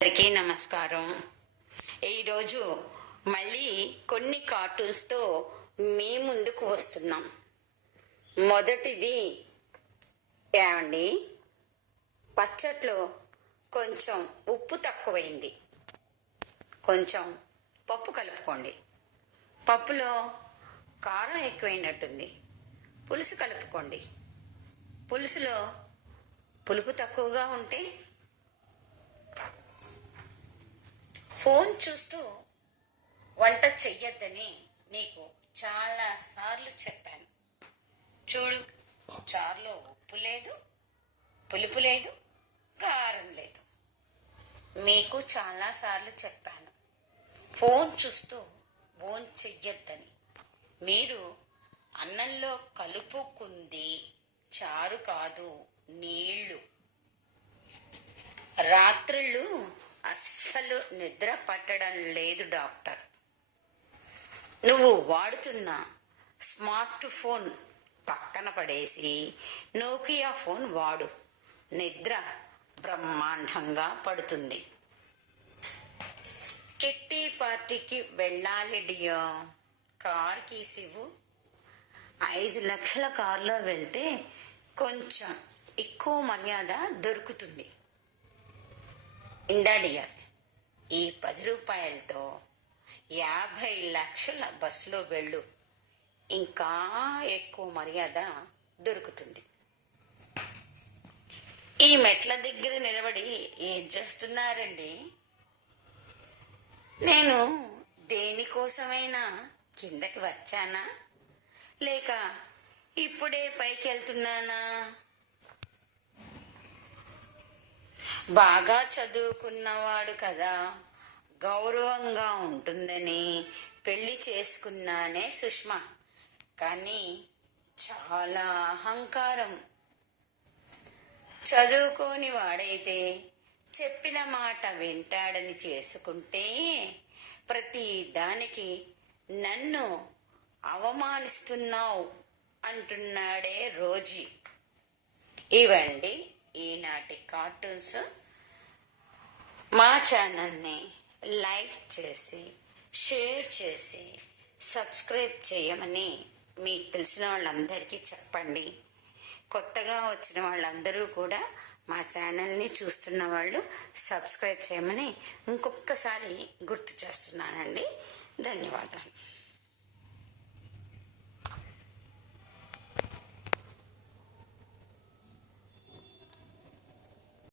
అందరికీ నమస్కారం. ఈరోజు మళ్ళీ కొన్ని కార్టూన్స్తో మీ ముందుకు వస్తున్నాం. మొదటిది ఏమండి, పచ్చట్లో కొంచెం ఉప్పు తక్కువైంది, కొంచెం పప్పు కలుపుకోండి. పప్పులో కారం ఎక్కువైనట్టుంది, పులుసు కలుపుకోండి. పులుసులో పులుపు తక్కువగా ఉంటే ఫోన్ చూస్తూ వంట చెయ్యొద్దని నీకు చాలా సార్లు చెప్పాను. చూడు, చారులో ఉప్పు లేదు, పులుపు లేదు, కారం లేదు. మీకు చాలా సార్లు చెప్పాను ఫోన్ చూస్తూ ఫోన్ చెయ్యొద్దని. మీరు అన్నంలో కలుపుకుంది చారు కాదు, నీళ్లు. రాత్రులు అస్సలు నిద్ర పట్టడం లేదు డాక్టర్. నువ్వు వాడుతున్న స్మార్ట్ ఫోన్ పక్కన పడేసి నోకియా ఫోన్ వాడు, నిద్ర బ్రహ్మాండంగా పడుతుంది. కిట్టి పార్టీకి వెళ్ళాలి డియో, కార్ కీస్ ఇవ్వు. 5 లక్షల కారులో వెళ్తే కొంచెం ఎక్కువ మర్యాద దొరుకుతుంది. ఇందా డియర్, ఈ 10 రూపాయలతో 50 లక్షల బస్సులో వెళ్ళు, ఇంకా ఎక్కువ మర్యాద దొరుకుతుంది. ఈ మెట్ల దగ్గర నిలబడి ఏం చేస్తున్నారండి? నేను దేనికోసమైనా కిందకి వచ్చానా, లేక ఇప్పుడే పైకి వెళ్తున్నానా? బాగా చదువుకున్నవాడు కదా, గౌరవంగా ఉంటుందని పెళ్లి చేసుకున్నానే సుష్మా. కానీ చాలా అహంకారం. చదువుకోని వాడైతే చెప్పిన మాట వింటాడని చేసుకుంటే ప్రతి దానికి నన్ను అవమానిస్తున్నావు అంటున్నాడే రోజీ. ఇవండి ఈనాటి కార్టూన్స్. మా ఛానల్ని లైక్ చేసి, షేర్ చేసి, సబ్స్క్రైబ్ చేయమని మీకు తెలిసిన వాళ్ళందరికీ చెప్పండి. కొత్తగా వచ్చిన వాళ్ళందరూ కూడా మా ఛానల్ని చూస్తున్న వాళ్ళు సబ్స్క్రైబ్ చేయమని ఇంకొకసారి గుర్తు చేస్తున్నానండి. ధన్యవాదాలు.